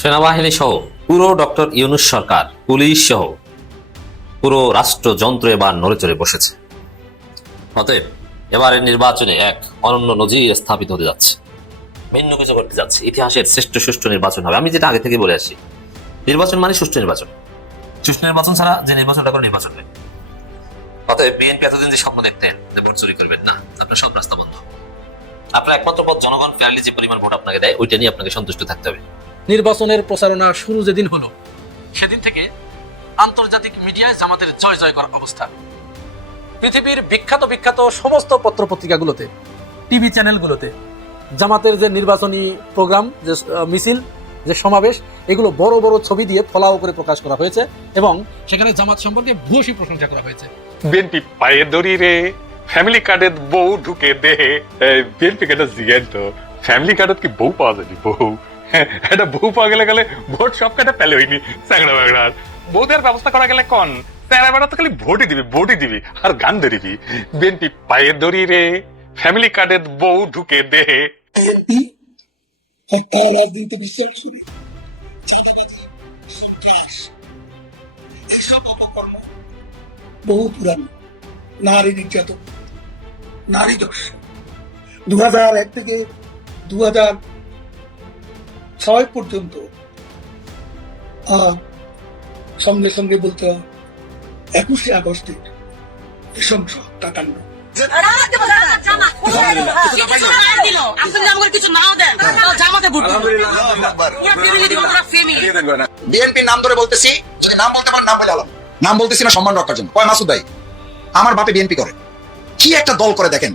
সেনাবাহিনী সহ পুরো ডক্টর ইউনূস সরকার, পুলিশ সহ পুরো রাষ্ট্রযন্ত্র এবার নড়েচড়ে বসেছে। অতএব এবারের নির্বাচনে এক অনন্য নজির স্থাপিত হতে যাচ্ছে, ভিন্ন কিছু করতে যাচ্ছে। ইতিহাসের শ্রেষ্ঠ সুষ্ঠু নির্বাচন হবে। আমি যেটা আগে থেকে বলে আসি, নির্বাচন মানে সুষ্ঠু নির্বাচন। সুষ্ঠু নির্বাচন ছাড়া যে নির্বাচনটা করে নির্বাচন নেই। অতএব বিএনপি এতদিন যে স্বপ্ন দেখতেন যে ভোট চুরি করবেন না, আপনার সব রাস্তা বন্ধ। আপনার একমাত্র পথ জনগণ ফেয়ারলি যে পরিমাণ ভোট আপনাকে দেয় ওইটা নিয়ে আপনাকে সন্তুষ্ট থাকতে হবে। নির্বাচনের প্রচারণা শুরু যেদিন হলো সেদিন থেকে আন্তর্জাতিক মিডিয়ায় জামাতের জয় জয় করার অবস্থা। পৃথিবীর বিখ্যাত বিখ্যাত সমস্ত পত্রপত্রিকাগুলোতে, টিভি চ্যানেলগুলোতে জামাতের যে নির্বাচনী প্রোগ্রাম, যে মিছিল, যে সমাবেশ, এগুলো বড় বড় ছবি দিয়ে ফলাও করে প্রকাশ করা হয়েছে এবং সেখানে জামাত সম্পর্কে ভূয়সী প্রশংসা করা হয়েছে। বিএনপি পায়ে দড়ি রে, ফ্যামিলি কার্ডের বউ ঢুকে দে। বিএনপি কেটা জিজ্ঞেস তো ফ্যামিলি কার্ডত কি বউ পাওয়া যাবে? বউ এটা বউ পাওয়া গেলে গেলে ভোট সব কাটা পেলে হইনি স্যাংড়া ব্যাংড়ার বউদের ব্যবস্থা করা গেলে কন স্যাংড়া বেড়া তো খালি ভোটই দিবি আর গান ধরিবি। বিএনপি পায়ে দড়ি রে, ফ্যামিলি কার্ডের বউ ঢুকে দে। বিএনপি হত্যা রাজনীতি বিশ্বাস করি, এসব অপকর্ম বহু পুরানো। নারী নির্যাতন, নারী ধর্ষণ 2001 থেকে 2006 পর্যন্ত, সঙ্গে সঙ্গে বলতে 21শে আগস্টের নৃশংস হত্যাকাণ্ড। বিএনপির নাম ধরে বলতেছি, যদি নাম বলতে পারেন নাম বলে আলাম, নাম বলতেছি না সম্মান রক্ষার জন্য। কয় মাসুদ ভাই আমার বাপে বিএনপি করে, কি একটা দল করে দেখেন।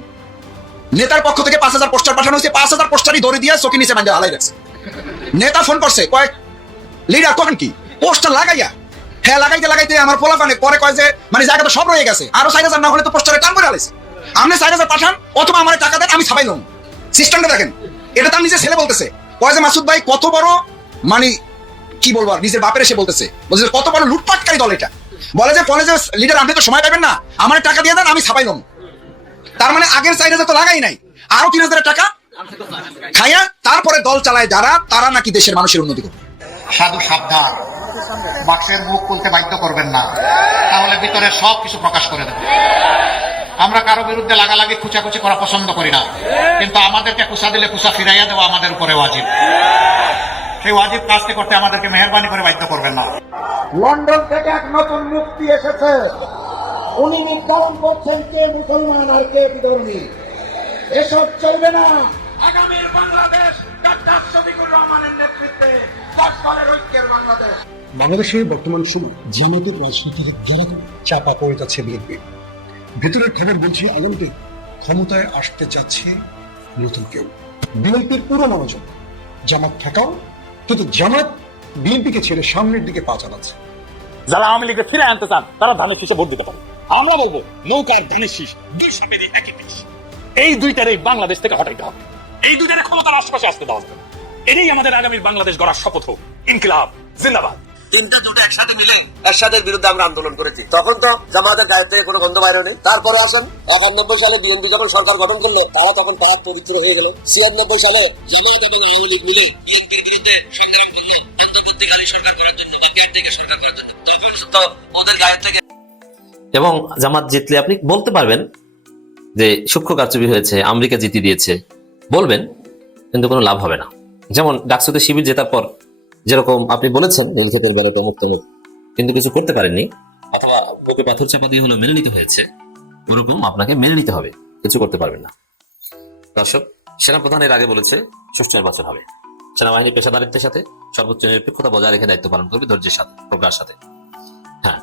নেতার পক্ষ থেকে 5000 পোস্টার পাঠানো হয়েছে, 5000 পোস্টারই ধরে দিয়ে চকি নিচে বাঁধে হালাই রাখছে। নেতা ফোন করছে, কয় লিডার করেন কি পোস্টার লাগাইয়া, হ্যাঁ লাগাইতে লাগাইতে আমার পোলা পানে পরে কয় যে মানে জায়গা তো সব রয়ে গেছে, আরো 4000 না হলে তো পোস্টারে টান করে আলাইছে। আপনি 4000 পাঠান অথবা আমার টাকা দেন, আমি ছাপাইলাম। সিস্টেমটা দেখেন, এটা তার নিজের ছেলে বলতেছে। কয় যে মাসুদ ভাই কত বড় মানে কি বলবো, আর নিজের বাপের এসে বলতেছে কত বড় লুটপাটকারী দল এটা। বলে যে লিডার আপনি তো সময় পাবেন না, আমার টাকা দিয়ে দেন, আমি ছাপাইলাম। তার মানে আগের 4000 তো লাগাই নাই, আরো 3000 টাকা খাইয়া তারপরে দল চালায় যারা, তারা নাকি দেশের মানুষের উন্নতি করবে। সাধু সাবধান, বাক্সের মুখ খুলতে বাধ্য করবেন না, তাহলে ভিতরে সব কিছু প্রকাশ করে দেবে। আমরা কারো বিরুদ্ধে লাগালাগি খুচাখুচি করা পছন্দ করি না, কিন্তু আমাদেরকে কুচা দিলে কুচা ফিরাইয়া দেওয়া আমাদের উপরে ওয়াজিব। সেই ওয়াজিব কাজটি করতে আমাদেরকে মেহেরবানি করে বাধ্য করবেন না। লন্ডন থেকে এক নতুন মুক্তি এসেছে, উনি নির্ধারণ করছেন কে মুসলমান আর কে বিধর্মী। এসব চলবে না। আগামীর বাংলাদেশ ডক্টর শফিকুর রহমানের নেতৃত্বে দলের ঐক্যের বাংলাদেশ। বাংলাদেশের বর্তমান সময় জামাতের রাজনীতির জায়গা চাপা পড়ে যাচ্ছে বিএনপি। ভেতরের খবর বলছে আগামীতে ক্ষমতায় আসতে যাচ্ছে নতুন কেউ। বিএনপির পুরো মনোযোগ জামাত থাকাও, কিন্তু জামাত বিএনপিকে ছেড়ে সামনের দিকে পা চালাচ্ছে। যারা আওয়ামী লীগকে ফিরে আনতে চান তারা ধানের শীষে ভোট দিতে পারে। আমরা বলবো নৌকার ধানের শীষ দুই সাপেরই একই বিষ। এই দুইটারই বাংলাদেশ থেকে হটাইতে হবে, এই দুইটারে ক্ষমতার আশপাশে আসতে দেওয়া যাবে না। এটাই আমাদের আগামীর বাংলাদেশ গড়ার শপথ হোক। ইনকিলাব জিন্দাবাদ। তিনটা জোট একসাথে মিলে এরশাদের বিরুদ্ধে আমরা আন্দোলন করেছি, তখন তো জামাতের গায়ে থেকে কোনো গন্ধ বাইরে নেই। তারপরে আসেন 91 সালে বিএনপি যখন সরকার গঠন করলো, তারা তখন পাক পবিত্র হয়ে গেল। 96 সালে জামাত এবং আওয়ামী লীগ মিলে বিএনপির বিরুদ্ধে সংগ্রাম করলো অন্তর্বর্তীকালীন সরকার করার জন্য, কেয়ারটেকার সরকার করার জন্য। তখন তো ওদের গায়ে থেকে এবং জামাত জিতলে আপনি বলতে পারবেন যে সূক্ষ্ম কারচুপি হয়েছে, আমেরিকা জিতিয়ে দিয়েছে বলবেন, কিন্তু কোনো লাভ হবে না। যেমন ডাকসুতে শিবির জেতার পর যেরকম আপনি বলেছেন নীলক্ষেতের বেলাটা মুক্ত মুখ, কিন্তু কিছু করতে পারেননি, অথবা বুকে পাথর চাপা দিয়ে হলো মেনে নিতে হয়েছে, ওরকম আপনাকে মেনে নিতে হবে, কিছু করতে পারবেন না। দর্শক, সেনাপ্রধান এর আগে বলেছে সুষ্ঠু নির্বাচন হবে। সেনাবাহিনী পেশাদারিত্বের সাথে সর্বোচ্চ নিরপেক্ষতা বজায় রেখে দায়িত্ব পালন করবে, ধৈর্যের সাথে, প্রজ্ঞার সাথে। হ্যাঁ,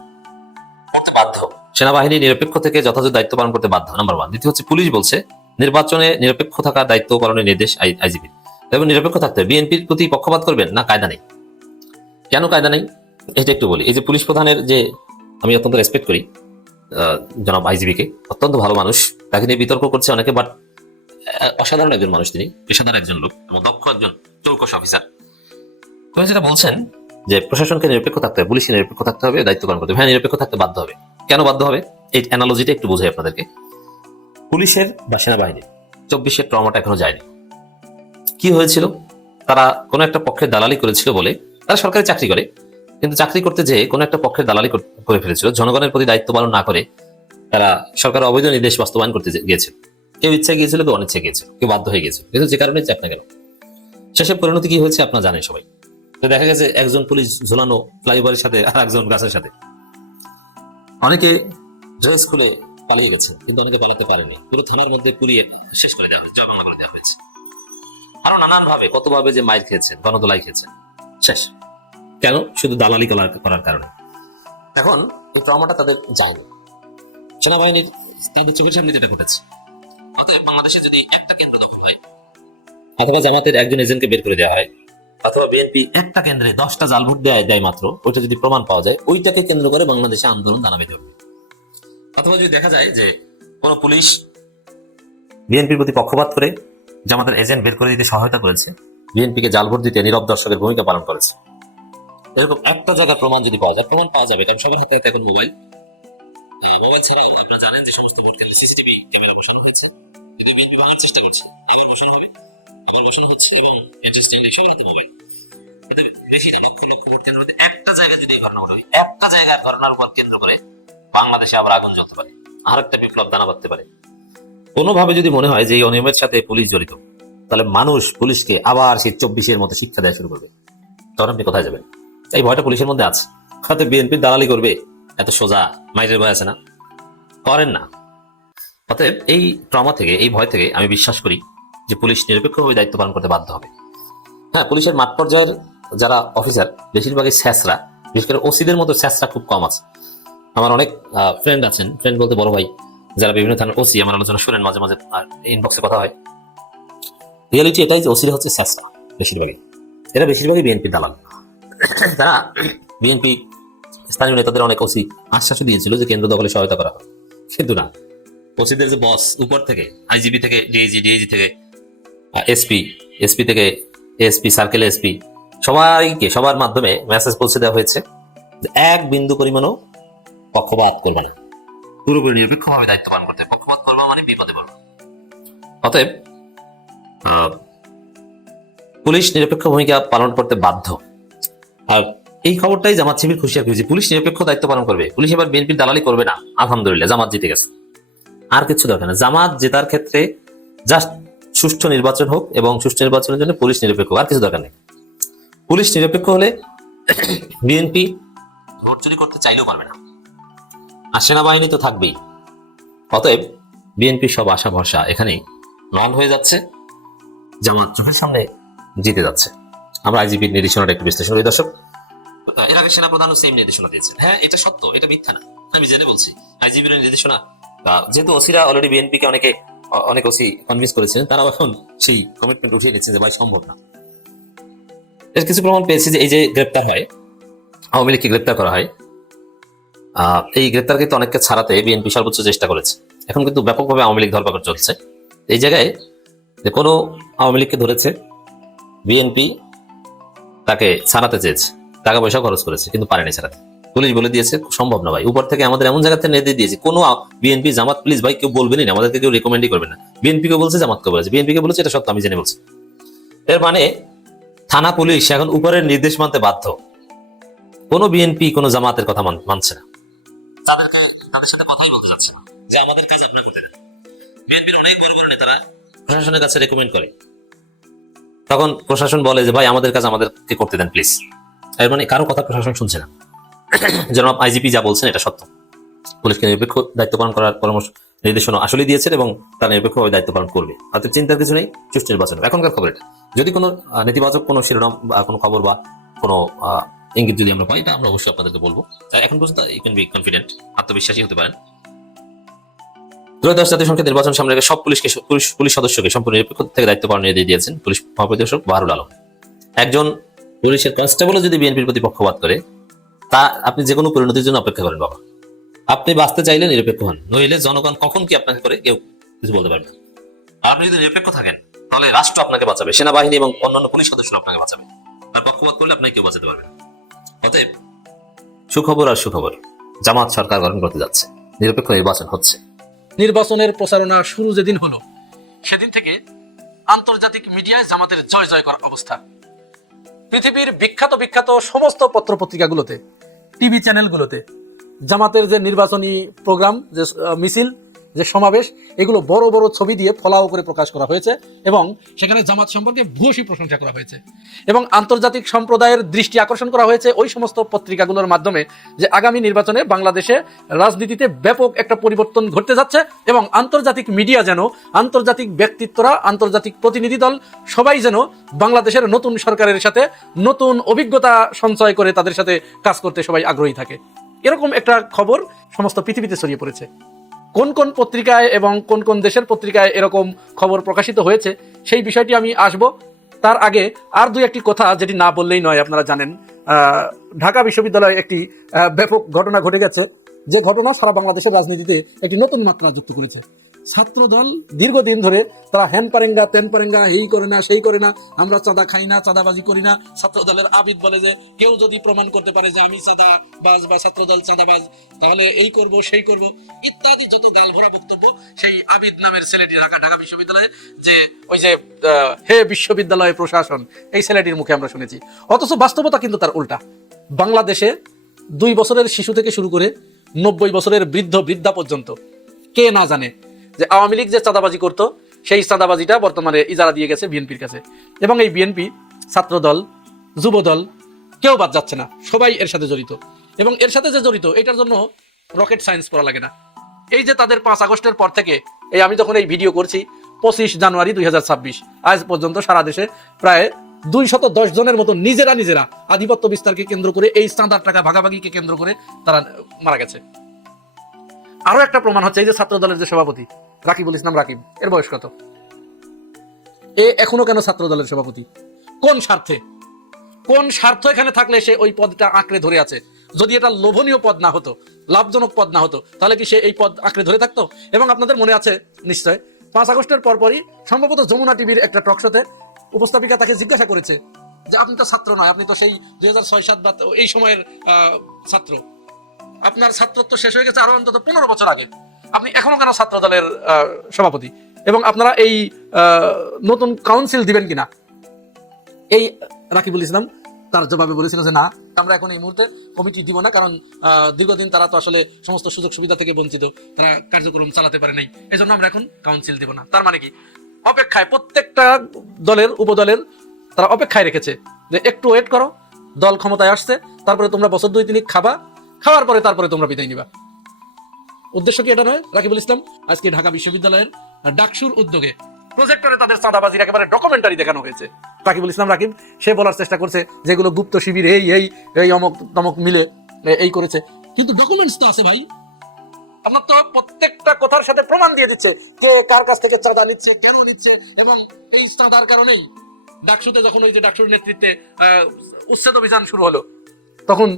করতে বাধ্য। সেনাবাহিনী নিরপেক্ষ থেকে যথাযথ দায়িত্ব পালন করতে বাধ্য, নাম্বার 1। দ্বিতীয় হচ্ছে, পুলিশ বলছে নির্বাচনে নিরপেক্ষ থাকার দায়িত্ব পালনের নির্দেশ আইজিপি, এবং নিরপেক্ষ থাকতে বিএনপির প্রতি পক্ষপাত করবেন না, কায়দা নেই। কেন কায়দা নেই এটা একটু বলি। এই যে পুলিশ প্রধানের যে আমি অত্যন্ত রেসপেক্ট করি জনাব আইজিবিকে, অত্যন্ত ভালো মানুষ, তাকে নিয়ে বিতর্ক করছে অনেকে, বাট অসাধারণ একজন মানুষ, তিনি পেশাদার একজন লোক এবং দক্ষ একজন চৌকস অফিসার। তুমি যেটা বলছেন যে প্রশাসনকে নিরপেক্ষ থাকতে হবে, পুলিশকে নিরপেক্ষ থাকতে হবে, দায়িত্ব পালন করতে হবে, হ্যাঁ নিরপেক্ষ থাকতে বাধ্য হবে। কেন বাধ্য হবে এই অ্যানালজিটা একটু বোঝাই আপনাদেরকে। পুলিশের বা সেনাবাহিনীর 24-এর ট্রমাটা এখনো যায়নি। কি হয়েছিল? তারা কোনো একটা পক্ষের দালালি করেছিল বলে তারা সরকারি চাকরি করে, কিন্তু চাকরি করতে যেয়ে কোনো একটা পক্ষের দালালি করে ফেলেছিল, জনগণের প্রতি দায়িত্ব পালন না করে তারা সরকার অবৈধ নির্দেশ বাস্তবায়ন করতে গিয়েছিল। কেউ ইচ্ছা গিয়েছিল, কেউ অনিচ্ছা গিয়েছিল, কেউ বাধ্য হয়ে গিয়েছিল, কিন্তু যে কারণে চাক না কেন শেষে পরিণতি কি হয়েছে আপনারা জানেন সবাই। তো দেখা গেছে একজন পুলিশ ঝোলানো ফ্লাইওভারের সাথে আর একজন গাছের সাথে। অনেকে ড্রেস খুলে পালিয়ে গেছে, কিন্তু অনেকে পালাতে পারেনি, পুরো থানার মধ্যে পুড়িয়ে শেষ করে দেওয়া হয়েছে, জয়বাংলা করে দেওয়া হয়েছে। আরো নানান ভাবে কতভাবে যে মাইর খেয়েছেন, গণদোলাই খেয়েছেন, শেষ। কেন? শুধু দালালি করার কারণে। এখন এই ট্রমাটা তাদের যায়নি, সেনাবাহিনীর তাদের চোখের সামনে যেটা ঘটেছে। অতএব বাংলাদেশে যদি একটা কেন্দ্র দখল হয়, অথবা জামাতের একজন এজেন্টকে বের করে দেওয়া হয়, অথবা বিএনপি একটা কেন্দ্রে 10টা জাল ভোট দেয় মাত্র, ওইটা যদি প্রমাণ পাওয়া যায়, ওইটাকে কেন্দ্র করে বাংলাদেশে আন্দোলন দানা বেঁধে উঠবে। অথবা যদি দেখা যায় যে কোনো পুলিশ বিএনপির প্রতি পক্ষপাত করে জামাতের এজেন্ট বের করে দিতে সহায়তা করেছে, বিএনপিকে জাল ভোট দিতে নীরব দর্শকের ভূমিকা পালন করেছে, এরকম একটা জায়গার প্রমাণ যদি পাওয়া যায়, প্রমাণ পাওয়া যাবে, কারণ সবার হাতে এখন মোবাইল ছাড়াও আপনারা জানেন যে সমস্ত ভোট কেন্দ্রে সিসিটিভি ক্যামেরা বসানো হয়েছে। কিন্তু বিএনপি ভাঙার চেষ্টা করছে, আবার বসানো হবে, আবার বসানো হচ্ছে, এবং এন্টারস্ট্যান্ড সবার হাতে মোবাইল। এতে বেশি না, লক্ষ লক্ষ ভোট কেন্দ্রের মধ্যে একটা জায়গায় যদি ঘটনা ঘটে, একটা জায়গার ঘটনার উপর কেন্দ্র করে বাংলাদেশে আবার আগুন জ্বলতে পারে, আর একটা বিপ্লব দানা বাঁধতে পারে। কোনোভাবে যদি মনে হয় যে এই অনিয়মের সাথে পুলিশ জড়িত, তাহলে মানুষ পুলিশকে আবার সেই 24-এর মতো শিক্ষা দেওয়া শুরু করবে। তখন আপনি কোথায় যাবেন? এই ভয়টা পুলিশের মধ্যে আছে। হয়তো বিএনপির দালালি করবে, এত সোজা মাইরের ভয় আছে না, করেন না। অতএব এই ট্রমা থেকে, এই ভয় থেকে আমি বিশ্বাস করি যে পুলিশ নিরপেক্ষভাবে দায়িত্ব পালন করতে বাধ্য হবে। হ্যাঁ, পুলিশের মাঠ পর্যায়ের যারা অফিসার বেশিরভাগই স্যাসরা, বিশেষ করে ওসিদের মতো স্যাসরা খুব কম আছে। আমার অনেক ফ্রেন্ড আছেন, ফ্রেন্ড বলতে বড় ভাই, যারা বিভিন্ন থানার ওসি, আমার আলোচনা শুনেন মাঝে মাঝে, ইনবক্সে কথা হয়। রিয়ালিটি এটাই যে ওসিরা হচ্ছে স্যাসরা বেশিরভাগই, এরা বেশিরভাগই বিএনপি দালাল। তারা বিএনপি স্থানীয় নেতাদের অনেক ওসি আশ্বাসও দিয়েছিল যে কেন্দ্র দখলে সহায়তা করা হবে, কিন্তু না, ওসিদের যে বস উপর থেকে, আইজিপি থেকে ডিআইজি, ডিআইজি থেকে এসপি, এসপি থেকে এসপি, সার্কেল এসপি, সবাইকে সবার মাধ্যমে মেসেজ পৌঁছে দেওয়া হয়েছে যে এক বিন্দু পরিমাণও পক্ষপাত করবে না, পুরোপুরি নিরপেক্ষভাবে দায়িত্ব পালন করতে। পক্ষপাত করবা মানে বিপদে পড়বে। অতএব পুলিশ নিরপেক্ষ ভূমিকা পালন করতে বাধ্য। আর এই খবরটাই জামাত শিবির খুশি আর খুশি, পুলিশ নিরপেক্ষ দায়িত্ব পালন করবে, পুলিশ এবার বিএনপির দালালি করবে না। আলহামদুলিল্লাহ, জামাত জিতে গেছে, আর কিছু দরকার না। জামাত জেতার ক্ষেত্রে জাস্ট সুষ্ঠু নির্বাচন হোক, এবং সুষ্ঠু নির্বাচনের জন্য পুলিশ নিরপেক্ষ, আর কিছু দরকার নেই। পুলিশ নিরপেক্ষ হলে বিএনপি ভোট চুরি করতে চাইলেও পারবে না, আর সেনাবাহিনী তো থাকবেই। অতএব বিএনপি সব আশা ভরসা এখানেই নল হয়ে যাচ্ছে, জামাত চোখের সামনে জিতে যাচ্ছে। আমরা আইজিপির নির্দেশনাটা একটু বিশ্লেষণ করি দর্শক। এর আগে সেনাপ্রধানও সেম নির্দেশনা দিয়েছেন। হ্যাঁ, এটা সত্য, এটা মিথ্যা না, আমি জেনে বলছি। আইজিপির নির্দেশনা, যেহেতু ওসিরা অলরেডি বিএনপিকে অনেক ওসি কনভিন্স করেছিলেন, তারাও এখন সেই কমিটমেন্ট উঠিয়ে নিচ্ছেন যে ভাই সম্ভব না। এর কিছু প্রমাণ পেয়েছি যে এই যে গ্রেপ্তার হয়, আওয়ামী লীগকে গ্রেপ্তার করা হয়, এই গ্রেপ্তার কিন্তু অনেককে ছাড়াতে বিএনপি সর্বোচ্চ চেষ্টা করেছে। এখন কিন্তু ব্যাপকভাবে আওয়ামী লীগ ধরপাকড় চলছে। এই জায়গায় যে কোনো আওয়ামী লীগকে ধরেছে, বিএনপি তাকে ছাড়াতে চেয়েছে, টাকা পয়সা খরচ করেছে, কিন্তু পারেনি ছাড়াতে। পুলিশ বলে দিয়েছে সম্ভব না ভাই, উপর থেকে আমাদের এমন জায়গাতে নির্দেশ দিয়েছে, কোনো বিএনপি জামাত প্লিজ ভাই কেউ বলবেনই না, আমাদেরকে কেউ রেকমেন্ডই করবে না। বিএনপিকে বলছে, জামাতকে বলেছে, বিএনপিকে বলেছে, এটা সত্য, আমি জেনে বলছি। এর মানে থানা পুলিশ এখন উপরের নির্দেশ মানতে বাধ্য। কোনো বিএনপি কোনো জামাতের কথা মানছে না, তাদের সাথে কথাই বলতে যাচ্ছে না যে আমাদের কাজ আপনারা করতে দেন। বিএনপির অনেক বড় বড় নেতারা প্রশাসনের কাছে রেকমেন্ড করে, তখন প্রশাসন বলে যে ভাই আমাদের কাজ আমাদেরকে করতে দেন প্লিজ। এর মানে কারো কথা প্রশাসন শুনছে না। জনাব আইজিপি যা বলছেন এটা সত্য, পুলিশকে নিরপেক্ষ দায়িত্ব পালন করার পরামর্শ নির্দেশনা আসলে দিয়েছেন, এবং তারা নিরপেক্ষভাবে দায়িত্ব পালন করবে। অর্থাৎ চিন্তার কিছু নেই, সুষ্ঠু নির্বাচন। এখনকার খবর এটা, যদি কোনো নেতিবাচক কোনো শিরোনাম বা কোনো খবর বা কোনো ইঙ্গিত যদি আমরা পাই, এটা আমরা অবশ্যই আপনাদেরকে বলবো। এখন পর্যন্ত ইউ ক্যান বি কনফিডেন্ট, আত্মবিশ্বাসী হতে পারেন। ত্রয়োদশ জাতীয় সংসদ নির্বাচন সামনে রেখে সব পুলিশ সদস্যকে সম্পূর্ণ নিরপেক্ষ থেকে দায়িত্ব পালন নির্দেশ দিয়েছেন পুলিশ মহাপরিদর্শক বাহারুল আলম। একজন পুলিশের কনস্টেবলও যদি বিএনপির প্রতি পক্ষপাত করে, তা আপনি যে কোনো পরিণতির জন্য অপেক্ষা করেন বাবা। আপনি বাঁচতে চাইলে নিরপেক্ষ হন, নইলে জনগণ কখন কি আপনাকে করে কেউ কিছু বলতে পারবে না। আপনি যদি নিরপেক্ষ থাকেন, তাহলে রাষ্ট্র আপনাকে বাঁচাবে, সেনাবাহিনী এবং অন্যান্য পুলিশ সদস্য আপনাকে বাঁচাবে। আর পক্ষপাত করলে আপনাকে কেউ বাঁচাতে পারবে না। অতএব সুখবর আর সুখবর, জামাত সরকার গঠন করতে যাচ্ছে, নিরপেক্ষ নির্বাচন হচ্ছে। নির্বাচনের প্রচারণা শুরু যেদিন হলো, সেদিন থেকে আন্তর্জাতিক মিডিয়ায় জামাতের জয় জয় করার অবস্থা। পৃথিবীর বিখ্যাত বিখ্যাত সমস্ত পত্রপত্রিকাগুলোতে, টিভি চ্যানেলগুলোতে জামাতের যে নির্বাচনী প্রোগ্রাম, যে মিছিল, যে সমাবেশ, এগুলো বড় বড় ছবি দিয়ে ফলাও করে প্রকাশ করা হয়েছে এবং সেখানে জামাত সম্পর্কে ভূয়সী প্রশংসা করা হয়েছে এবং আন্তর্জাতিক সম্প্রদায়ের দৃষ্টি আকর্ষণ করা হয়েছে ওই সমস্ত পত্রিকাগুলোর মাধ্যমে যে আগামী নির্বাচনে বাংলাদেশে রাজনীতিতে ব্যাপক একটা পরিবর্তন ঘটতে যাচ্ছে এবং আন্তর্জাতিক মিডিয়া যেন, আন্তর্জাতিক ব্যক্তিত্বরা, আন্তর্জাতিক প্রতিনিধি দল সবাই যেন বাংলাদেশের নতুন সরকারের সাথে নতুন অভিজ্ঞতা সঞ্চয় করে তাদের সাথে কাজ করতে সবাই আগ্রহী থাকে। এরকম একটা খবর সমস্ত পৃথিবীতে ছড়িয়ে পড়েছে। কোন কোন পত্রিকায় এবং কোন কোন দেশের পত্রিকায় এরকম খবর প্রকাশিত হয়েছে সেই বিষয়টি আমি আসব। তার আগে আর দুই একটি কথা যেটি না বললেই নয়। আপনারা জানেন ঢাকা বিশ্ববিদ্যালয়ে একটি ব্যাপক ঘটনা ঘটে গেছে, যে ঘটনা সারা বাংলাদেশের রাজনীতিতে একটি নতুন মাত্রা যুক্ত করেছে। ছাত্রদল দীর্ঘদিন ধরে তারা হ্যান পারেঙ্গা তেন পারেঙ্গা, এই করে না সেই করে না, আমরা চাঁদা খাই না, চাঁদাবাজি করি না। ছাত্রদলের আবিদ বলে যে কেউ যদি প্রমাণ করতে পারে যে আমি চাঁদাবাজ বা ছাত্রদল চাঁদাবাজ, তাহলে এই করব সেই করব ইত্যাদি যত গালভরা বক্তব্য সেই আবিদ নামের ছেলেটি ঢাকা বিশ্ববিদ্যালয়ে যে ওই যে হে বিশ্ববিদ্যালয় প্রশাসন, এই ছেলেটির মুখে আমরা শুনেছি। অথচ বাস্তবতা কিন্তু তার উল্টা। বাংলাদেশে 2 বছরের শিশু থেকে শুরু করে 90 বছরের বৃদ্ধা পর্যন্ত কে না জানে যে আওয়ামী লীগ যে চাঁদাবাজি করতো সেই চাঁদাবাজিটা বর্তমানে ইজারা দিয়ে গেছে বিএনপির কাছে এবং এই বিএনপি, ছাত্রদল, যুবদল কেউ বাদ যাচ্ছে না, সবাই এর সাথে জড়িত এবং এর সাথে যে জড়িত এটার জন্য রকেট সায়েন্স পড়া লাগে না। এই যে তাদের 5 আগস্টের পর থেকে আমি যখন এই ভিডিও করছি 25 জানুয়ারি 2026 আজ পর্যন্ত সারা দেশে প্রায় 210 জনের মতো নিজেরা আধিপত্য বিস্তারকে কেন্দ্র করে, এই চাঁদার টাকা ভাগাভাগিকে কেন্দ্র করে তারা মারা গেছে। আরো একটা প্রমাণ হচ্ছে এই যে ছাত্র দলের যে সভাপতি রাকিবুল ইসলাম রাকিব, এর বয়স কত? এখনো কেন ছাত্র দলের সভাপতি? কোন স্বার্থ এখানে থাকলে সে ওই পদটা আঁকড়ে ধরে আছে? যদি এটা লোভনীয় পদ না হতো, লাভজনক পদ না হতো, তাহলে কি সে এই পদ আঁকড়ে ধরে থাকতো? এবং আপনাদের মনে আছে নিশ্চয় 5 আগস্টের পরপরই সম্ভবত যমুনা টিভির একটা টক শোতে উপস্থাপিকা তাকে জিজ্ঞাসা করেছে যে আপনি তো ছাত্র নয়, আপনি তো সেই 2006-07 বা এই সময়ের ছাত্র, আপনার ছাত্রত্ব শেষ হয়ে গেছে আরো অন্তত 15 বছর আগে, আপনি এখনো কেন ছাত্র দলের সভাপতি এবং আপনারা এই নতুন কাউন্সিল দিবেন কিনা? এই রাকিবুল ইসলাম তার জবাবে বলেছিল যে না, আমরা এখন এই মুহূর্তে কমিটি দিব না, কারণ দীর্ঘদিন তারা তো আসলে সমস্ত সুযোগ সুবিধা থেকে বঞ্চিত, তারা কার্যক্রম চালাতে পারে নাই, এই জন্য আমরা এখন কাউন্সিল দিব না। তার মানে কি? অপেক্ষায় প্রত্যেকটা দলের উপদলের তারা অপেক্ষায় রেখেছে যে একটু ওয়েট করো, দল ক্ষমতায় আসছে, তারপরে তোমরা বছর 2-3 খাওয়ার পরে তারপরে তোমরা বিদায় নিবা। উদ্দেশ্য কি এটা নয়? রাকিবুল ইসলাম আজকে ঢাকা বিশ্ববিদ্যালয়ের ডাকসুর উদ্যোগে প্রজেক্টরে তাদের চাঁদাবাজির একেবারে ডকুমেন্টারি দেখানো হয়েছে। রাকিবুল ইসলাম রাকিব সে বলার চেষ্টা করছে যেগুলো গুপ্ত শিবির এই অমক তমক মিলে এই করেছে, কিন্তু ডকুমেন্টস তো আছে ভাই। আপনার তো প্রত্যেকটা কথার সাথে প্রমাণ দিয়ে দিচ্ছে কে কার কাছ থেকে চাঁদা নিচ্ছে, কেন নিচ্ছে, এবং এই চাঁদার কারণেই ডাকসুতে যখন ওই যে ডাকসুর নেতৃত্বে উচ্ছেদ অভিযান শুরু হলো, তখন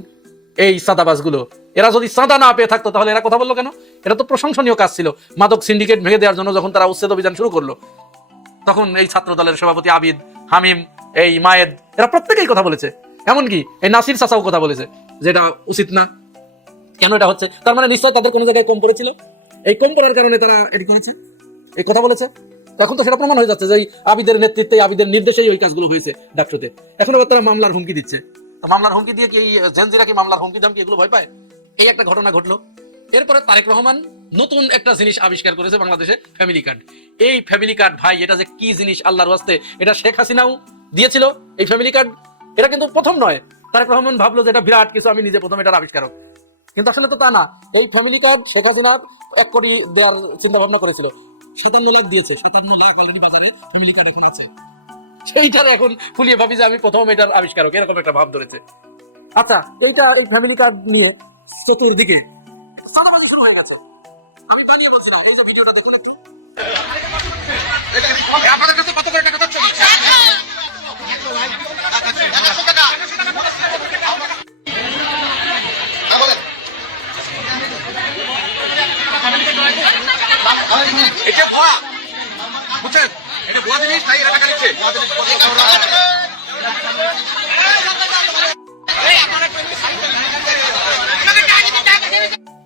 এই চাঁদাবাজগুলো এরা যদি চাঁদা না পেয়ে থাকতো তাহলে এরা কথা বললো কেন? এটা তো প্রশংসনীয় কাজ ছিল। মাদক সিন্ডিকেট ভেঙে দেওয়ার জন্য যখন তারা উচ্ছেদ অভিযান শুরু করলো, তখন এই ছাত্র দলের সভাপতি আবিদ, হামিম, এই মায়েদ, এরা প্রত্যেকেই কথা বলেছে। এমনকি এই নাসির চাচাও কথা বলেছে যেটা উচিত না, কেন এটা হচ্ছে। তার মানে নিশ্চয় তাদের কোনো জায়গায় কম পড়েছিল, এই কম পড়ার কারণে তারা এটি করেছে, এই কথা বলেছে। এখন তো সেটা প্রমাণ হয়ে যাচ্ছে যে আবিদের নেতৃত্বে, আবিদের নির্দেশেই ওই কাজগুলো হয়েছে ডাকসুতে। এখন আবার তারা মামলার হুমকি দিচ্ছে। মামলার হুমকি দিয়ে কি এই জেনজিরা কি মামলার হুমকি দাম কি এগুলো ভয় পায়? এই একটা ঘটনা ঘটলো। এরপরে তারেক রহমান নতুন একটা জিনিস আবিষ্কার করেছে বাংলাদেশে, ফ্যামিলি কার্ড। এই ফ্যামিলি কার্ড ভাই, এটা যে কি জিনিস আল্লাহর ওয়াস্তে, এটা শেখ হাসিনাও দিয়েছিল এই ফ্যামিলি কার্ড। এটা কিন্তু প্রথম নয়। তারেক রহমান ভাবলো যে এটা বিরাট কিছু, আমি নিজে প্রথম এটার আবিষ্কারক, কিন্তু আসলে তো তা না। এই ফ্যামিলি কার্ড শেখ হাসিনা 1 কোটি দেওয়ার চিন্তা ভাবনা করেছিল, 57 লাখ দিয়েছে। 57 লাখ অলরেডি বাজারে ফ্যামিলি কার্ড এখন আছে। সেইটার এখন ফুলিয়ে ভাবি যে আমি প্রথম এটার আবিষ্কারক, এরকম একটা ভাব ধরেছে। আচ্ছা, এই ফ্যামিলি কার্ড নিয়ে চতুর্দিকে চাঁদাবাজি শুরু হয়ে গেছে। আমি বানিয়ে বলছি না, এই যে ভিডিওটা দেখুন একটু। আপনাদের কাছে কত করে টাকা যাচ্ছে? এটা ভুয়া, বুঝছেন? এটা ভুয়া জিনিস, তাই এরা টাকা দিচ্ছে।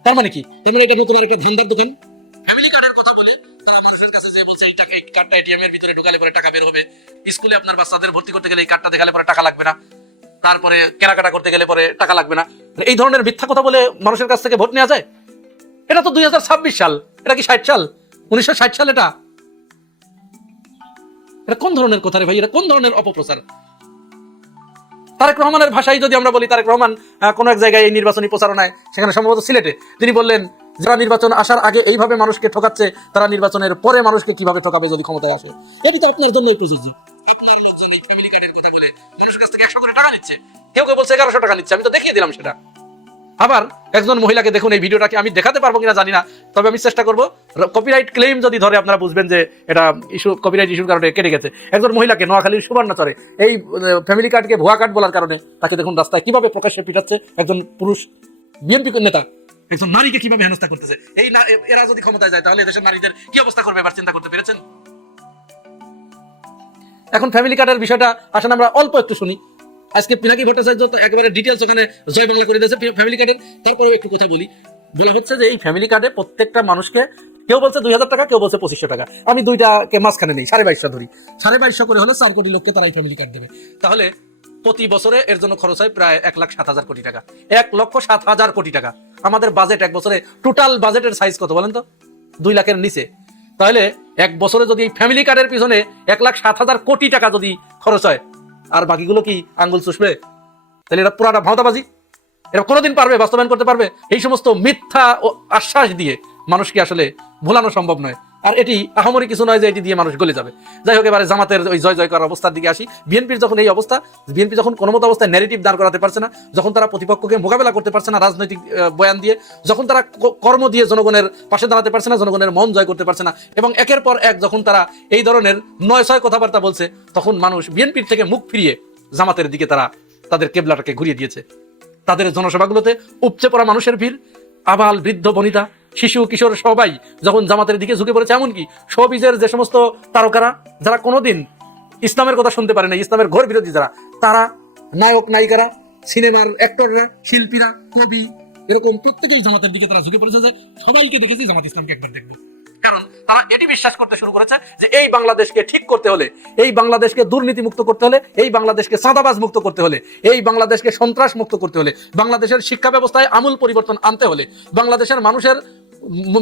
তার মানে কি? তেমন এটা নতুন একটা ধান্দার দোকান। ফ্যামিলি কার্ডের কথা বলে তারা মানুষের কাছে যে বলছে এই কার্ডটা এটিএম এর ভিতরে ঢোকালে পরে টাকা বের হবে, স্কুলে আপনার বাচ্চাদের ভর্তি করতে গেলে এই কার্ডটা দেখালে পরে টাকা লাগবে না, তারপরে কেনাকাটা করতে গেলে পরে টাকা লাগবে না, এই ধরনের মিথ্যা কথা বলে মানুষের কাছ থেকে ভোট নেওয়া যায়? এটা তো 2026 সাল, এটা কি 60 সাল, 1960 সাল? এটা কোন ধরনের কথা রে ভাই? এটা কোন ধরনের অপপ্রচার? তারেক রহমানের ভাষায় যদি আমরা বলি, তারেক রহমান কোন এক জায়গায় এই নির্বাচনী প্রচারণায়, সেখানে সম্ভবত সিলেটে, তিনি বললেন যারা নির্বাচন আসার আগে এইভাবে মানুষকে ঠকাচ্ছে, তারা নির্বাচনের পরে মানুষকে কিভাবে ঠকাবে যদি ক্ষমতায় আসে। এটি তো আপনার জন্যই প্রযোজ্য। আপনার লোকজন এই ফ্যামিলি কার্ডের কথা বলে মানুষের কাছ থেকে 100 করে টাকা নিচ্ছে, কেউ কেউ বলছে 1100 টাকা নিচ্ছে, আমি তো দেখিয়ে দিলাম সেটা। আবার একজন মহিলাকে দেখুন, এই ভিডিওটাকে আমি দেখাতে পারবো কিনা জানি না, তবে আমি চেষ্টা করবো। কপিরাইট ক্লেম যদি ধরে আপনারা বুঝবেন যে এটা ইস্যু, কপিরাইট ইস্যুর কারণে কেটে গেছে। একজন মহিলাকে নোয়াখালীর সুবর্ণচরে এই ফ্যামিলি কার্ডকে ভুয়া কার্ড বলার কারণে তাকে দেখুন রাস্তায় কিভাবে প্রকাশ্যে পিটাচ্ছে একজন পুরুষ বিএনপি নেতা, একজন নারীকে কিভাবে হেনস্থা করতেছে। এই না, এরা যদি ক্ষমতায় যায় তাহলে দেশের নারীদের কি অবস্থা করবে এবার চিন্তা করতে পেরেছেন? এখন ফ্যামিলি কার্ডের বিষয়টা আসলে আমরা অল্প একটু শুনি। আজকে পিনাকি ভট্টাচার্য তো একেবারে ডিটেইলস ওখানে জয় বাংলা করে দিয়েছে ফ্যামিলি কার্ডের। তারপরেও একটু কথা বলি। বলা হচ্ছে যে এই ফ্যামিলি কার্ডে প্রত্যেকটা মানুষকে, কেউ বলছে 2000 টাকা, কেউ বলছে 2500 টাকা, আমি দুইটাকে মাঝখানে নেই, 2250 ধরি, 2250 করে হলো 4 কোটি লোককে তারা এই ফ্যামিলি কার্ড দেবে। তাহলে প্রতি বছরে এর জন্য খরচ হয় প্রায় 1,07,000 কোটি টাকা। 1,07,000 কোটি টাকা। আমাদের বাজেট এক বছরে, টোটাল বাজেটের সাইজ কত বলেন তো? 2 লাখের নিচে। তাহলে এক বছরে যদি এই ফ্যামিলি কার্ডের পিছনে 1,07,000 কোটি টাকা যদি খরচ হয়, আর বাকিগুলো কি আঙ্গুল চুষবে? তাহলে এটা পুরাটা ভাওতাবাজি। এটা কোনোদিন পারবে বাস্তবায়ন করতে পারবে? এই সমস্ত মিথ্যা ও আশ্বাস দিয়ে মানুষকে আসলে ভোলানো সম্ভব নয়। আর এটি আহামরি কিছু নয় যে এটি দিয়ে মানুষ গলে যাবে। যাই হোক, এবারে জামাতের ওই জয় জয় করার অবস্থার দিকে আসি। বিএনপির যখন এই অবস্থা, বিএনপি যখন কোনো মতো অবস্থায় ন্যারেটিভ দাঁড় করাতে পারছে না, যখন তারা প্রতিপক্ষকে মোকাবেলা করতে পারছে না রাজনৈতিক বয়ান দিয়ে, যখন তারা কর্ম দিয়ে জনগণের পাশে দাঁড়াতে পারছে না, জনগণের মন জয় করতে পারছে না, এবং একের পর এক যখন তারা এই ধরনের 9-6 কথাবার্তা বলছে, তখন মানুষ বিএনপির থেকে মুখ ফিরিয়ে জামাতের দিকে তারা তাদের কেবলাটাকে ঘুরিয়ে দিয়েছে। তাদের জনসভাগুলোতে উপচে পড়া মানুষের ভিড়, আবাল বৃদ্ধ বনিতা, শিশু কিশোর সবাই যখন জামাতের দিকে ঝুঁকে পড়েছে। এমনকি শোবিজের যে সমস্ত তারকারা, যারা কোনোদিন ইসলামের কথা শুনতে পারে না, ইসলামের ঘোর বিরোধী যারা, তারা, নায়ক নায়িকারা, সিনেমার অ্যাক্টররা, শিল্পীরা, কবি, এরকম প্রত্যেকেই জামাতের দিকে তারা ঝুঁকে পড়েছে যে সবাইকে দেখেছি, জামাত ইসলামকে একবার দেখবো। কারণ তারা এটি বিশ্বাস করতে শুরু করেছে যে এই বাংলাদেশকে ঠিক করতে হলে, এই বাংলাদেশকে দুর্নীতি মুক্ত করতে হলে, এই বাংলাদেশকে চাঁদাবাজ মুক্ত করতে হলে, এই বাংলাদেশকে সন্ত্রাস মুক্ত করতে হলে, বাংলাদেশের শিক্ষা ব্যবস্থায় আমূল পরিবর্তন আনতে হলে, বাংলাদেশের মানুষের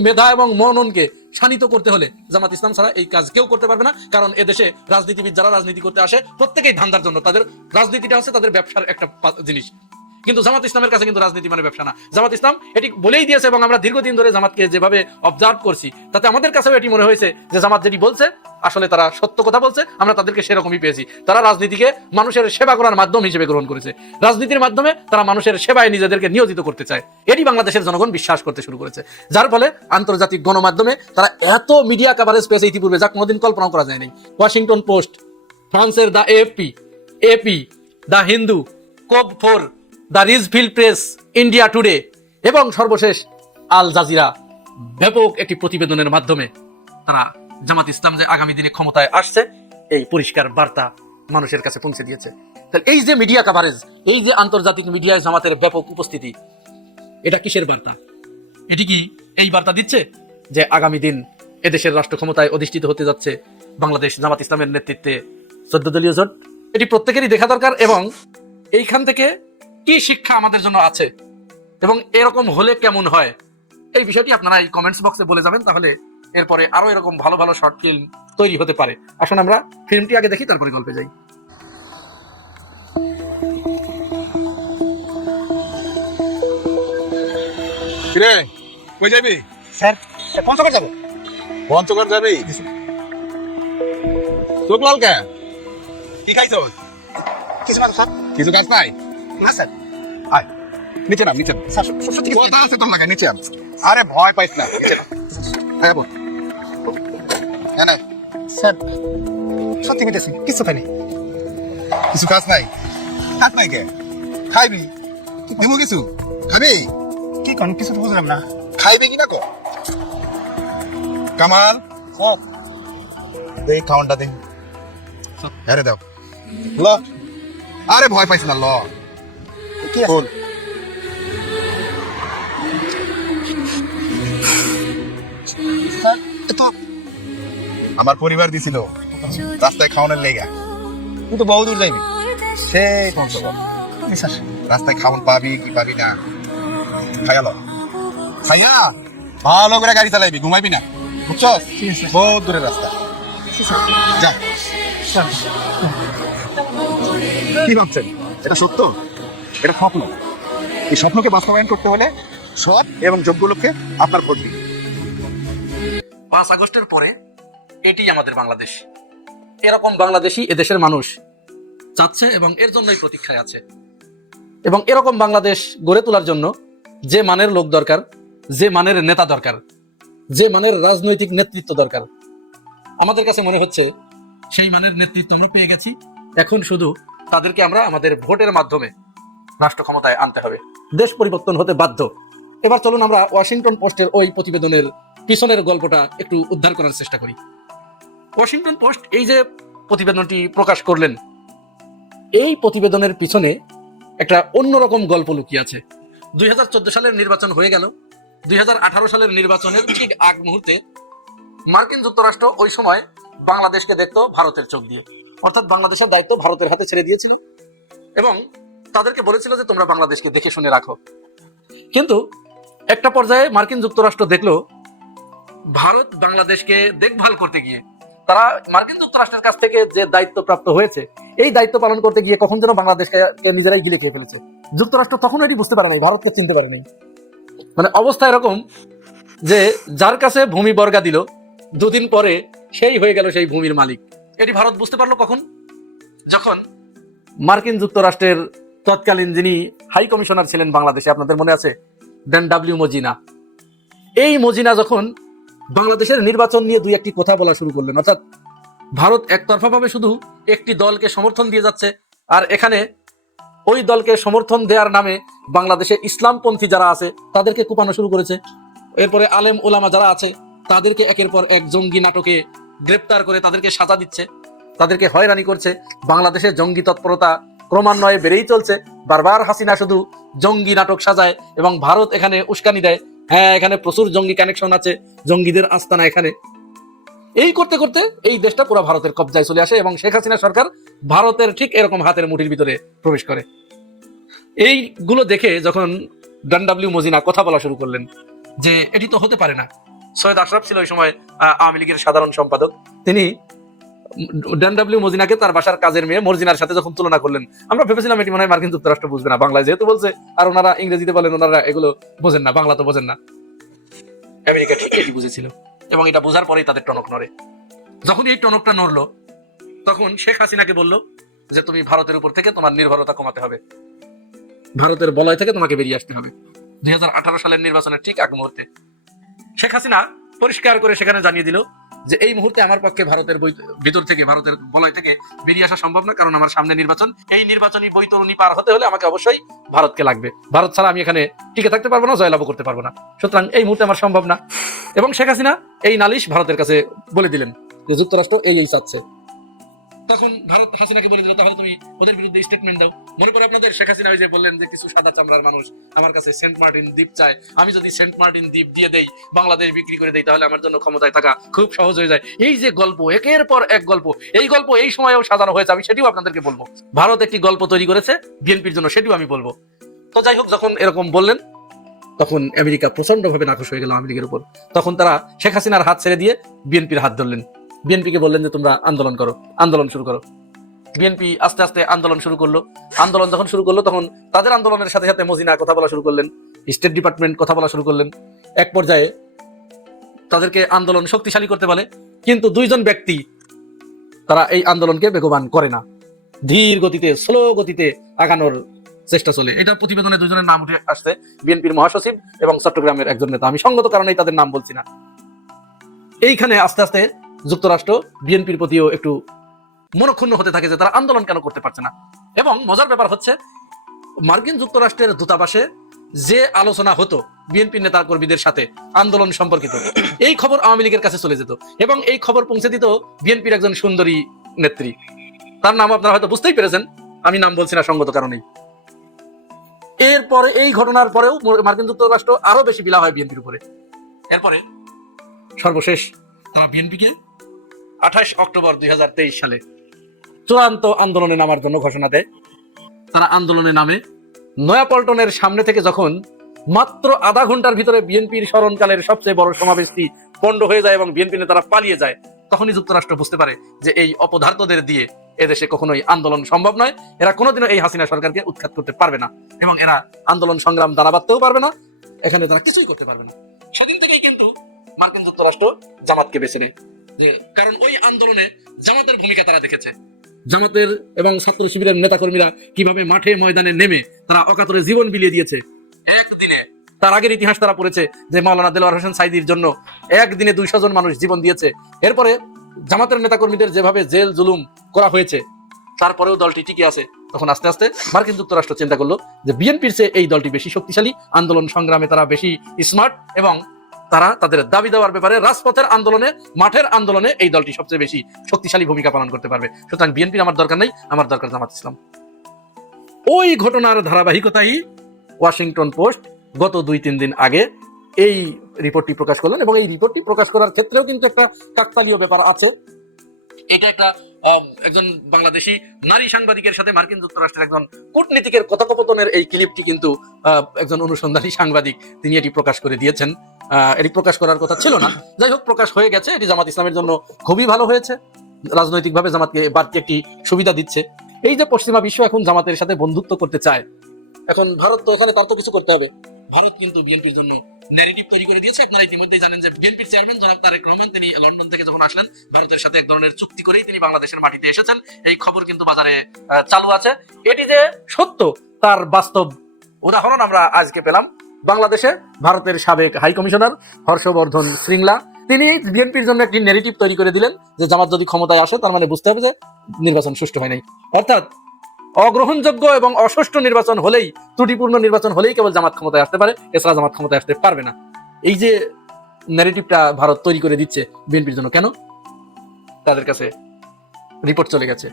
মেধা এবং মননকে শানিত করতে হলে জামাত ইসলাম ছাড়া এই কাজ কেউ করতে পারবে না। কারণ এদেশে রাজনীতিবিদ যারা রাজনীতি করতে আসে প্রত্যেকেই ধান্দার জন্য, তাদের রাজনীতিটা হচ্ছে তাদের ব্যবসার একটা জিনিস। কিন্তু জামাত ইসলামের কাছে কিন্তু রাজনীতি মানে ব্যবসা না। জামাত ইসলাম এটি বলেই দিয়েছে, এবং আমরা দীর্ঘদিন ধরে জামাতকে যেভাবে অবজার্ভ করছি, তাতে আমাদের কাছেও এটি মনে হয়েছে যে জামাত যেটি বলছে আসলে তারা সত্য কথা বলছে। আমরা তাদেরকে সেরকমই পেয়েছি। তারা রাজনীতিকে মানুষের সেবা করার মাধ্যম হিসেবে গ্রহণ করেছে। রাজনীতির মাধ্যমে তারা মানুষের সেবায় নিজেদেরকে নিয়োজিত করতে চায়, এটি বাংলাদেশের জনগণ বিশ্বাস করতে শুরু করেছে। যার ফলে আন্তর্জাতিক গণমাধ্যমে তারা এত মিডিয়া কভারেজ পেয়েছে ইতিপূর্বে, যা কোনোদিন কল্পনাও করা যায়নি। ওয়াশিংটন পোস্ট, ফ্রান্সের দ্য এপি, দ্য হিন্দু, কোব 4, দ্য রিজভিল প্রেস, ইন্ডিয়া টুডে এবং সর্বশেষ আল জাজিরা ব্যাপক একটি প্রতিবেদনের মাধ্যমে তারা জামাত ইসলাম যে আগামী দিনে ক্ষমতায় আসছে এই পরিষ্কার বার্তা মানুষের কাছে পৌঁছে দিয়েছে। তাহলে এই যে মিডিয়া কভারেজ, এই যে আন্তর্জাতিক মিডিয়ায় জামাতের ব্যাপক উপস্থিতি, এটা কিসের বার্তা? এটি কি এই বার্তা দিচ্ছে যে আগামী দিন এদেশের রাষ্ট্র ক্ষমতায় অধিষ্ঠিত হতে যাচ্ছে বাংলাদেশ জামাত ইসলামের নেতৃত্বে 14 দলীয় জোট? এটি প্রত্যেকেরই দেখা দরকার। এবং এইখান থেকে কি শিক্ষা আমাদের জন্য আছে এবং এরকম হলে কেমন হয়, এই বিষয়টি আপনারা এই কমেন্টস বক্সে বলে যাবেন। তাহলে এরপরে আরো এরকম ভালো ভালো শর্ট ফিল্ম তৈরি হতে পারে। আসুন আমরা ফিল্মটি আগে দেখি, তারপরে গল্পে যাই। কিরে কই যাবি? স্যার পঞ্চগড় যাবো। পঞ্চগড় যাবি? চোখ লাল কে? কি খাইছ? কিছু না স্যার। কিছু কাজ নাই? না স্যার। আয় নিচে নাম, নিচে নাম। স্যার সত্যি কথা আছে তোর লাগে, নিচে আন। আরে ভয় পাইস না, নিচে নাম। হ্যাঁ বল। না স্যার সত্যি মিটেছি, কিছু খাইনি। কিছু কাজ নাই? কাজ নাই কে? খাইবি? দেবো কিছু? খাবি? কি কোন কিছু তো বুঝলাম না। খাইবি কি না কো? কামাল স্যার দেখ খাওয়ানটা দে। হ্যাঁ দাও ল। আরে ভয় পাইস না, ল। কি আছে? স্যার তো আমার পরিবার দিছিল রাস্তায় খাওয়ানোর লেগা। তুই তো বহু দূর যাইবি, সেই পঞ্চগড়। রাস্তায় খাওন পাবি কি পাবি না খাইয়ালো খাইয়া ভালো করে গাড়ি চালাইবি, ঘুমাইবি না, বুঝছস? বহুত দূরের রাস্তা, যা। কি ভাবছেন এটা সত্য? এটা স্বপ্ন। এই স্বপ্নকে বাস্তবায়ন করতে হলে সৎ এবং যোগ্য লোককে আপনার ভোট দিন। 5 আগস্টের পরে এটি আমাদের বাংলাদেশ। এরকম বাংলাদেশই এদেশের মানুষ চাচ্ছে এবং এর জন্যই প্রতীক্ষায় আছে। এবং এরকম বাংলাদেশ গড়ে তোলার জন্য যে মানের লোক দরকার, যে মানের নেতা দরকার, যে মানের রাজনৈতিক নেতৃত্ব দরকার, আমাদের কাছে মনে হচ্ছে সেই মানের নেতৃত্ব আমরা পেয়ে গেছি। এখন শুধু তাদেরকে আমরা আমাদের ভোটের মাধ্যমে রাষ্ট্র ক্ষমতায় আনতে হবে। দেশ পরিবর্তন হতে বাধ্য। এবার চলুন আমরা ওয়াশিংটন পোস্টের ওই প্রতিবেদনের পিছনের গল্পটা একটু উদ্ধার করার চেষ্টা করি। ওয়াশিংটন পোস্ট এই যে প্রতিবেদনটি প্রকাশ করলেন, এই প্রতিবেদনের পিছনে একটা অন্যরকম গল্প লুকিয়ে আছে। 2014 সালের নির্বাচন হয়ে গেল। 2018 সালের নির্বাচনের ঠিক আগ মুহূর্তে মার্কিন যুক্তরাষ্ট্র ওই সময় বাংলাদেশকে দেখতো ভারতের চোখ দিয়ে, অর্থাৎ বাংলাদেশের দায়িত্ব ভারতের হাতে ছেড়ে দিয়েছিল এবং তাদেরকে বলেছিল যে তোমরা বাংলাদেশকে দেখে শুনে রাখো। কিন্তু একটা পর্যায়ে মার্কিন যুক্তরাষ্ট্র দেখলো ভারত বাংলাদেশকে দেখভাল করতে গিয়ে তারা মার্কিন যুক্তরাষ্ট্রের কাছ থেকে যে দায়িত্ব প্রাপ্ত হয়েছে, এই দায়িত্ব পালন করতে গিয়ে কখন যেন বাংলাদেশকে নিজেরাই গিলে খেয়ে ফেলেছে। যুক্তরাষ্ট্র তখন এটি বুঝতে পারে নাই, ভারতকে চিনতে পারে নাই। মানে অবস্থা এরকম যে যার কাছে ভূমি বর্গা দিল, দুদিন পরে সেই হয়ে গেল সেই ভূমির মালিক। এটি ভারত বুঝতে পারলো কখন? যখন মার্কিন যুক্তরাষ্ট্রের তৎকালীন যিনি হাই কমিশনার ছিলেন বাংলাদেশে, আপনাদের মনে আছে, ড্যান ডাব্লিউ মজিনা। এই মজিনা যখন বাংলাদেশের নির্বাচন নিয়ে দুই একটি কথা বলা শুরু করলেন, অর্থাৎ ভারত একতরফাভাবে শুধু একটি দলকে সমর্থন দিয়ে যাচ্ছে, আর এখানে ওই দলকে সমর্থন দেওয়ার নামে বাংলাদেশে ইসলামপন্থী যারা আছে তাদেরকে কুপানো শুরু করেছে। এরপরে আলেম ওলামা যারা আছে তাদেরকে একের পর এক জঙ্গি নাটকে গ্রেপ্তার করে তাদেরকে সাজা দিচ্ছে, তাদেরকে হয়রানি করছে। বাংলাদেশের জঙ্গি তৎপরতা ক্রমান্বয়ে বেড়েই চলছে। বারবার হাসিনা শুধু জঙ্গি নাটক সাজায় এবং ভারত এখানে উস্কানি দেয়, হ্যাঁ এখানে প্রচুর জঙ্গি কানেকশন আছে, জঙ্গিদের আস্তানা এখানে। এই করতে করতে এই দেশটা পুরো ভারতের কবজায় চলে আসে এবং শেখ হাসিনা সরকার ভারতের ঠিক এরকম হাতের মুঠির ভিতরে প্রবেশ করে। এইগুলো দেখে যখন ড্যান ডাব্লিউ মজিনা কথা বলা শুরু করলেন যে এটি তো হতে পারে না। সৈয়দ আশরাফ ছিল ওই সময় আওয়ামী লীগের সাধারণ সম্পাদক। তিনি ড্যান ডাব্লিউ মজিনাকে তার বাসার কাজের মেয়ে মর্জিনার সাথে যখন তুলনা করলেন, আমরা ভেবেছিলাম এটি মনে হয় মার্কিন যুক্তরাষ্ট্র বুঝবে না, বাংলায় যেহেতু বলছে আর ওনারা ইংরেজিতে বলেন, ওনারা এগুলো বোঝেন না, বাংলা তো বোঝেন না। আমেরিকা ঠিক এটি বুঝেছিল এবং এটা বোঝার পরেই তাদের টনক নড়ে। যখন এই টনকটা নড়লো তখন শেখ হাসিনাকে বলল যে তুমি ভারতের উপর থেকে তোমার নির্ভরতা কমাতে হবে, ভারতের বলয় থেকে তোমাকে বেরিয়ে আসতে হবে। 2018 সালের নির্বাচনের ঠিক আগ মুহূর্তে শেখ হাসিনা পরিষ্কার করে সেখানে জানিয়ে দিল যে এই মুহূর্তে আমার পক্ষে ভারতের ভিতর থেকে, ভারতের বলয় থেকে বেরিয়ে আসা সম্ভব না, কারণ আমার সামনে নির্বাচন। এই নির্বাচনী বৈতরণী পার হতে হলে আমাকে অবশ্যই ভারতকে লাগবে, ভারত ছাড়া আমি এখানে টিকে থাকতে পারবো না, জয়লাভ করতে পারবো না, সুতরাং এই মুহূর্তে আমার সম্ভব না। এবং শেখ হাসিনা এই নালিশ ভারতের কাছে বলে দিলেন যে যুক্তরাষ্ট্র এই চাচ্ছে। তখন ভারত হাসিনাকে বলে দিল তাহলে তুমি ওদের বিরুদ্ধে স্টেটমেন্ট দাও। মনে করে আপনাদের শেখ হাসিনা ওই যে বললেন যে কিছু সাদা চামড়ার মানুষ আমার কাছে সেন্ট মার্টিন দ্বীপ চায়, আমি যদি সেন্ট মার্টিন দ্বীপ দিয়ে দেই, বাংলাদেশ বিক্রি করে দেই, তাহলে আমার জন্য ক্ষমতায় থাকা খুব সহজ হয়ে যায়। এই যে গল্প, একের পর এক গল্প, এই গল্প এই সময়েও সাজানো হয়েছে, আমি সেটিও আপনাদেরকে বলবো। ভারত একটি গল্প তৈরি করেছে বিএনপির জন্য, সেটিও আমি বলবো। তো যাই হোক, যখন এরকম বললেন তখন আমেরিকা প্রচন্ড ভাবে নাখুশ হয়ে গেল আওয়ামী লীগের উপর। তখন তারা শেখ হাসিনার হাত ছেড়ে দিয়ে বিএনপির হাত ধরলেন, বিএনপিকে বললেন যে তোমরা আন্দোলন করো, আন্দোলন শুরু করো। বিএনপি আস্তে আস্তে আন্দোলন শুরু করলো। আন্দোলন যখন শুরু করলো তখন তাদের আন্দোলনের সাথে সাথে মজিনা কথা বলা শুরু করলেন, স্টেট ডিপার্টমেন্ট কথা বলা শুরু করলেন। এক পর্যায়ে তাদেরকে আন্দোলন শক্তিশালী করতে বলে, কিন্তু দুইজন ব্যক্তি তারা এই আন্দোলনকে বেগবান করে না, ধীর গতিতে, স্লো গতিতে আগানোর চেষ্টা চলে। এটা প্রতিবেদনে দুজনের নাম উঠে আসছে, বিএনপির মহাসচিব এবং চট্টগ্রামের একজন নেতা। আমি সঙ্গত কারণেই তাদের নাম বলছি না। এইখানে আস্তে আস্তে যুক্তরাষ্ট্র বিএনপির প্রতিও একটু মনক্ষুণ্ণ হতে থাকে যে তারা আন্দোলন কেন করতে পারছে না। এবং মজার ব্যাপার হচ্ছে, মার্কিন যুক্তরাষ্ট্রের দূতাবাসে যে আলোচনা হতো বিএনপি নেতা কর্মীদের সাথে আন্দোলন সম্পর্কিত, এই খবর আওয়ামী লীগের কাছে চলে যেত এবং এই খবর পৌঁছে দিত বিএনপির একজন সুন্দরী নেত্রী। তার নাম আপনারা হয়তো বুঝতেই পেরেছেন, আমি নাম বলছি না সঙ্গত কারণেই। এরপরে এই ঘটনার পরেও মার্কিন যুক্তরাষ্ট্র আরো বেশি বিলা হয় বিএনপির উপরে। এরপরে সর্বশেষ তারা বিএনপিকে 28 অক্টোবর 2023 সালে চূড়ান্ত আন্দোলনে নামার জন্য ঘোষণা দেয় তারা আন্দোলনে নামে। নয়াপল্টনের সামনে থেকে যখন মাত্র আধা ঘন্টার ভিতরে বিএনপির স্মরণকালের সবচেয়ে বড় সমাবেশটি পণ্ড হয়ে যায় এবং বিএনপি নেতারা পালিয়ে যায়, তখনই যুক্তরাষ্ট্র বুঝতে পারে যে এই অপদার্থদের দিয়ে এদেশে কখনোই আন্দোলন সম্ভব নয়। এরা কোনোদিনও এই হাসিনা সরকারকে উৎখাত করতে পারবে না এবং এরা আন্দোলন সংগ্রাম দাঁড়া বাঁধতেও পারবে না, এখানে তারা কিছুই করতে পারবে না। সেদিন থেকেই কিন্তু মার্কিন যুক্তরাষ্ট্র জামাতকে বেছে নেয়, যে কারণ ওই আন্দোলনে জামাতের ভূমিকা তারা দেখেছে। জামাতের এবং ছাত্র শিবিরের নেতাকর্মীরা কিভাবে মাঠে ময়দানে নেমে তারা অকাতরে জীবন বিলিয়ে দিয়েছে একদিনে। তার আগের ইতিহাস তারা পড়েছে যে মাওলানা দেলোয়ার হোসেন সাইদির জন্য একদিনে 200 জন মানুষ জীবন দিয়েছে। এরপরে জামাতের নেতাকর্মীদের যেভাবে জেল জুলুম করা হয়েছে, তারপরেও দলটি টিকে আছে। তখন আস্তে আস্তে মার্কিন যুক্তরাষ্ট্র চিন্তা করলো যে বিএনপির চেয়ে এই দলটি বেশি শক্তিশালী, আন্দোলন সংগ্রামে তারা বেশি স্মার্ট এবং তারা তাদের দাবি দেওয়ার ব্যাপারে রাজপথের আন্দোলনে, মাঠের আন্দোলনে এই দলটি সবচেয়ে বেশি শক্তিশালী ভূমিকা পালন করতে পারবে। সুতরাং বিএনপির আমার দরকার নেই, আমার দরকার জামাত ইসলাম। ওই ঘটনার ধারাবাহিকতাই ওয়াশিংটন পোস্ট গত 2-3 দিন আগে এই রিপোর্টটি প্রকাশ করলেন এবং এই রিপোর্টটি প্রকাশ করার ক্ষেত্রেও কিন্তু একটা কাকতালীয় ব্যাপার আছে। এটা একটা একজন বাংলাদেশি নারী সাংবাদিকের সাথে মার্কিন যুক্তরাষ্ট্রের একজন কূটনীতিকের কথোপকথনের এই ক্লিপটি কিন্তু একজন অনুসন্ধানী সাংবাদিক তিনি এটি প্রকাশ করে দিয়েছেন। এটি প্রকাশ করার কথা ছিল না, যাই হোক প্রকাশ হয়ে গেছে। এটি জামাত ইসলামের জন্য খুবই ভালো হয়েছে, রাজনৈতিকভাবে জামাতকে বাড়তি একটি সুবিধা দিচ্ছে। এই যে পশ্চিমা বিশ্ব এখন জামাতের সাথে বন্ধুত্ব করতে চায়, এখন ভারত তো এখানে তার তো কিছু করতে হবে। ভারত কিন্তু বিএনপির জন্য ন্যারেটিভ তৈরি করে দিয়েছে। আপনারা ইতিমধ্যেই জানেন যে বিএনপির চেয়ারম্যান জনাব তারেক রহমান তিনি লন্ডন থেকে যখন আসলেন, ভারতের সাথে এক ধরনের চুক্তি করেই তিনি বাংলাদেশের মাটিতে এসেছেন। এই খবর কিন্তু বাজারে চালু আছে। এটি যে সত্য তার বাস্তব উদাহরণ আমরা আজকে পেলাম। বাংলাদেশে ভারতের সাবেক হাই কমিশনার হর্ষবর্ধন শ্রীংলা তিনি বিএনপির জন্য একটি ন্যারেটিভ তৈরি করে দিলেন যে জামাত যদি ক্ষমতায় আসে তার মানে বুঝতে হবে যে নির্বাচন সুষ্ঠু হয় নাই, অর্থাৎ অগ্রহণযোগ্য এবং অসুষ্ঠু নির্বাচন হলেই, ত্রুটিপূর্ণ নির্বাচন হলেই কেবল জামাত ক্ষমতায় আসতে পারে, এছাড়া জামাত ক্ষমতায় আসতে পারবে না। এই যে ন্যারেটিভটা ভারত তৈরি করে দিচ্ছে বিএনপির জন্য, কেন? তাদের কাছে রিপোর্ট চলে গেছে,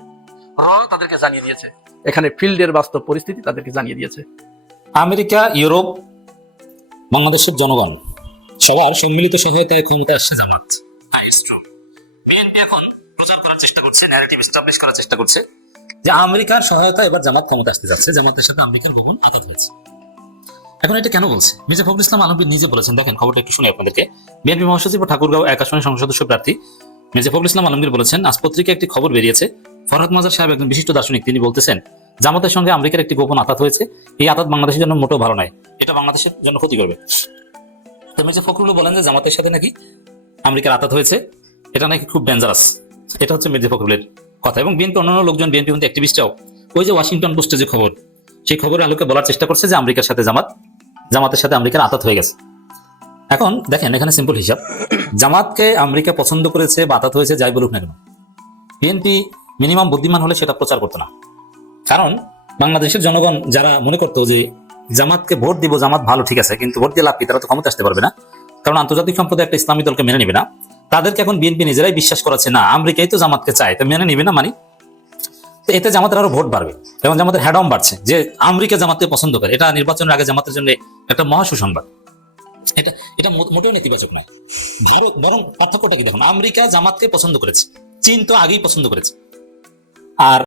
তাদেরকে জানিয়ে দিয়েছে, এখানে ফিল্ডের বাস্তব পরিস্থিতি তাদেরকে জানিয়ে দিয়েছে। আমেরিকা, ইউরোপ, বাংলাদেশের জনগণ সবার সম্মিলিত সহায়তায় ক্ষমতা আসছে জামাত। বিএনপি এখন প্রচার করার চেষ্টা করছে, ন্যারেটিভ এস্টাবলিশ করার চেষ্টা করছে যে আমেরিকার সহায়তা এবার জামাত ক্ষমতা আসতে যাচ্ছে, জামাতের সাথে আমেরিকার গোপন আঘাত হয়েছে। এখন এটা কেন বলছে? মির্জা ফখরুল ইসলাম আলমগীর নিজে বলেছেন, দেখেন খবরটা একটু শুনি আপনাদেরকে। বিএনপি মহাসচিব ও ঠাকুরগাঁও 1 আসনের সংসদ সদস্য প্রার্থী মির্জা ফখরুল ইসলাম আলমগীর বলেছেন, আজ পত্রিকায় একটি খবর বেরিয়েছে, ফরহাদ মাজার সাহেব একজন বিশিষ্ট দার্শনিক, তিনি বলতেছেন জামাতের সঙ্গে আমেরিকার একটি গোপন আঘাত হয়েছে, এই আঘাত বাংলাদেশের জন্য মোটেও ভালো নয়, এটা বাংলাদেশের জন্য ক্ষতি করবে। তো মির্জা ফখরুল বলেন যে জামাতের সাথে নাকি আমেরিকার আঘাত হয়েছে, এটা নাকি খুব ডেঞ্জারাস। এটা হচ্ছে মির্জা ফখরুলের কথা। এবং বিএনপি অন্যান্য লোকজন, বিএনপি কিন্তু অ্যাক্টিভিস্টরাও ওই যে ওয়াশিংটন পোস্টে যে খবর, সেই খবরের আলোকে বলার চেষ্টা করছে যে আমেরিকার সাথে জামাতের সাথে আমেরিকার আঘাত হয়ে গেছে। এখন দেখেন এখানে সিম্পল হিসাব, জামাতকে আমেরিকা পছন্দ করেছে বা আঘাত হয়েছে যাই বলুক না কেন, বিএনপি মিনিমাম বুদ্ধিমান হলে সেটা প্রচার করতো না। কারণ বাংলাদেশের জনগণ যারা মনে করতো যে জামাতকে ভোট দিব, জামাত ভালো ঠিক আছে, কিন্তু ভোট দিয়ে লাভ কি, তারা তো ক্ষমতা আসতে পারবে না, কারণ আন্তর্জাতিক সম্প্রদায় একটা ইসলামী দলকে মেনে নেবে না। তাদেরকে এখন বিএনপি নিজেরাই বিশ্বাস করাচ্ছে না আমেরিকাই তো জামাতকে চায়, তো মেনে নিবে না, মানে তো এতে জামাতের আরো ভোট বাড়বে এবং জামাতের হ্যাডম বাড়ছে যে আমেরিকা জামাতকে পছন্দ করে। এটা নির্বাচনের আগে জামাতের জন্য একটা মহা সুসংবাদ। এটা মোটেও নেতিবাচক নয়। ভারত বরং পার্থক্যটা কি দেখুন, আমেরিকা জামাতকে পছন্দ করেছে, চীন তো আগেই পছন্দ করেছে। আর